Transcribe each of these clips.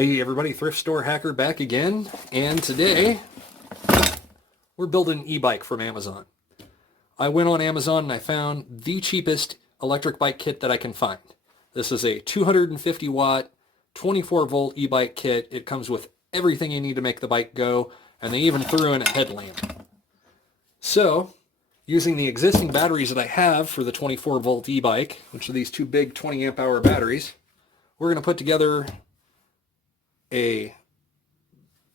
Hey everybody, Thrift Store Hacker back again, and today we're building an e-bike from Amazon. I went on Amazon and I found the cheapest electric bike kit that I can find. This is a 250 watt, 24 volt e-bike kit. It comes with everything you need to make the bike go, and they even threw in a headlamp. So, using the existing batteries that I have for the 24 volt e-bike, which are these two big 20 amp hour batteries, we're going to put together a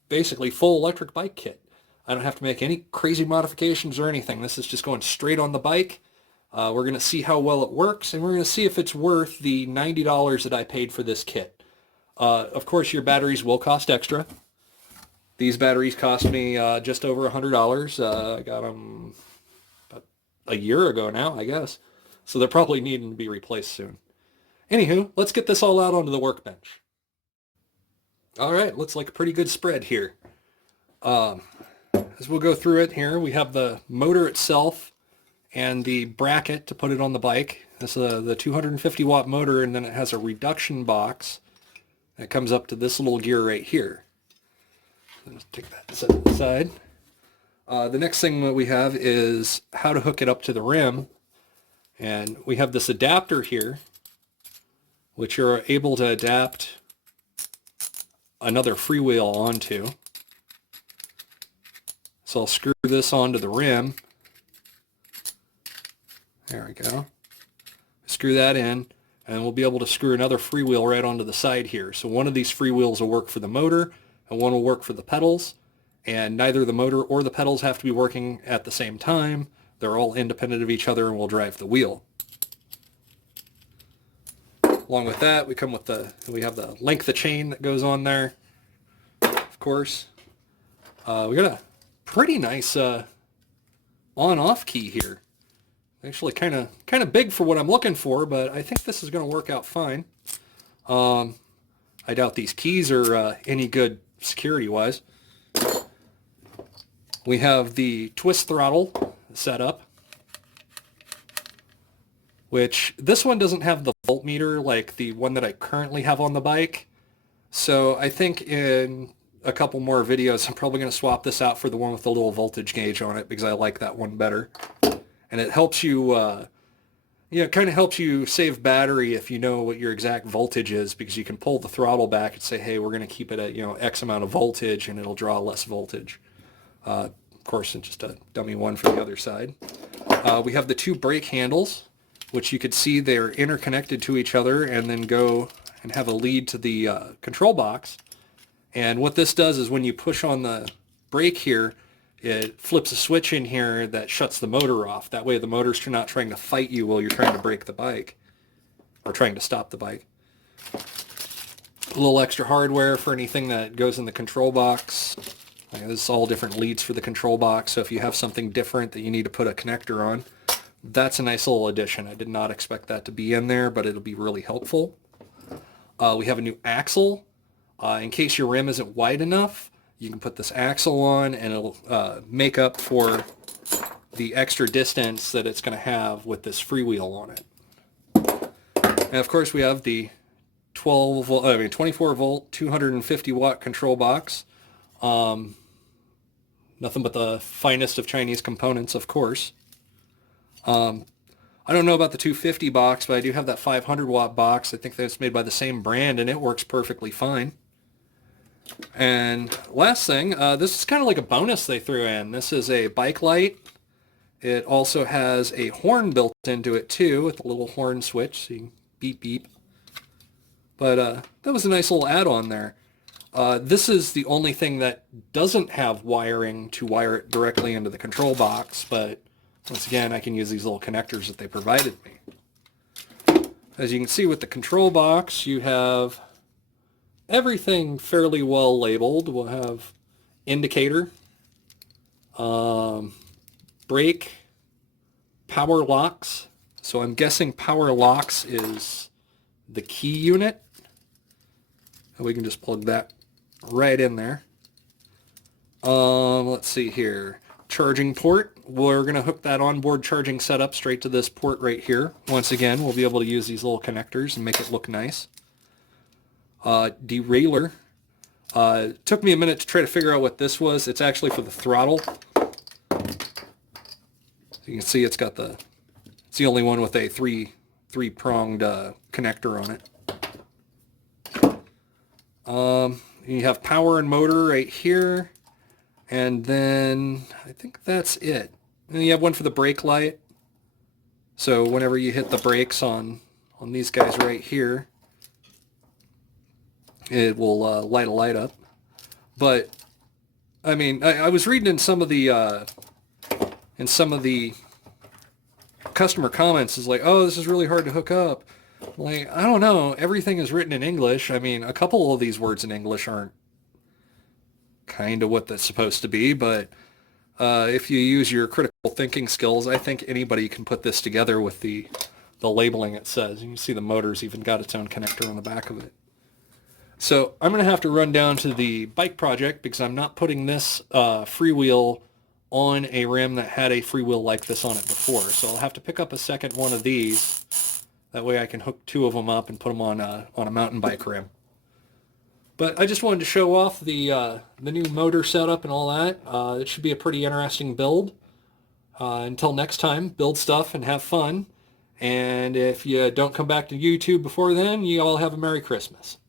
basically full electric bike kit. I don't have to make any crazy modifications or anything. This is just going straight on the bike. We're going to see how well it works, and we're going to see if it's worth the $90 that I paid for this kit. Of course, your batteries will cost extra. These batteries cost me just over $100. I got them about a year ago now, I guess. So they're probably needing to be replaced soon. Anywho, let's get this all out onto the workbench. All right, looks like a pretty good spread here. As we'll go through it here, we have the motor itself and the bracket to put it on the bike. This is the 250 watt motor, and then it has a reduction box that comes up to this little gear right here. Let's take that set to the side. The next thing that we have is how to hook it up to the rim. And we have this adapter here, which you're able to adapt another freewheel onto. So I'll screw this onto the rim. There we go. Screw that in, and we'll be able to screw another freewheel right onto the side here. So one of these freewheels will work for the motor, and one will work for the pedals, and neither the motor or the pedals have to be working at the same time. They're all independent of each other and will drive the wheel. Along with that, we have the length of chain that goes on there, of course. We got a pretty nice on-off key here. Actually, kind of big for what I'm looking for, but I think this is going to work out fine. I doubt these keys are any good security-wise. We have the twist throttle set up, which this one doesn't have the voltmeter like the one that I currently have on the bike. So I think in a couple more videos I'm probably going to swap this out for the one with the little voltage gauge on it, because I like that one better. And it helps you, it kind of helps you save battery if you know what your exact voltage is, because you can pull the throttle back and say, hey, we're going to keep it at, X amount of voltage, and it'll draw less voltage. Of course, it's just a dummy one for the other side. We have the two brake handles, which you could see they're interconnected to each other and then go and have a lead to the control box. And what this does is when you push on the brake here, it flips a switch in here that shuts the motor off. That way the motor's not trying to fight you while you're trying to brake the bike or trying to stop the bike. A little extra hardware for anything that goes in the control box. This is all different leads for the control box, so if you have something different that you need to put a connector on, that's a nice little addition. I did not expect that to be in there, but it'll be really helpful. We have a new axle. In case your rim isn't wide enough, you can put this axle on, and it'll make up for the extra distance that it's going to have with this freewheel on it. And of course, we have the 24 volt, 250 watt control box. Nothing but the finest of Chinese components, of course. I don't know about the 250 box, but I do have that 500 watt box. I think that's made by the same brand, and it works perfectly fine. And last thing, this is kind of like a bonus they threw in. This is a bike light. It also has a horn built into it too, with a little horn switch, so you can beep beep. But that was a nice little add-on there. This is the only thing that doesn't have wiring to wire it directly into the control box, but once again, I can use these little connectors that they provided me. As you can see with the control box, you have everything fairly well labeled. We'll have indicator, brake, power locks. So I'm guessing power locks is the key unit. And we can just plug that right in there. Let's see here. Charging port. We're going to hook that onboard charging setup straight to this port right here. Once again, we'll be able to use these little connectors and make it look nice. Derailleur. Took me a minute to try to figure out what this was. It's actually for the throttle. You can see it's got it's the only one with a three-pronged connector on it. You have power and motor right here, and then I think that's it. And you have one for the brake light. So whenever you hit the brakes on these guys right here, it will light a light up. But I mean, I was reading in some of the customer comments is like, oh, this is really hard to hook up. Like, I don't know. Everything is written in English. I mean, a couple of these words in English aren't kind of what that's supposed to be, but if you use your critical thinking skills, I think anybody can put this together with the labeling it says. You can see the motor's even got its own connector on the back of it. So I'm going to have to run down to the bike project because I'm not putting this freewheel on a rim that had a freewheel like this on it before. So I'll have to pick up a second one of these. That way I can hook two of them up and put them on a mountain bike rim. But I just wanted to show off the new motor setup and all that. It should be a pretty interesting build. Until next time, build stuff and have fun. And if you don't come back to YouTube before then, you all have a Merry Christmas.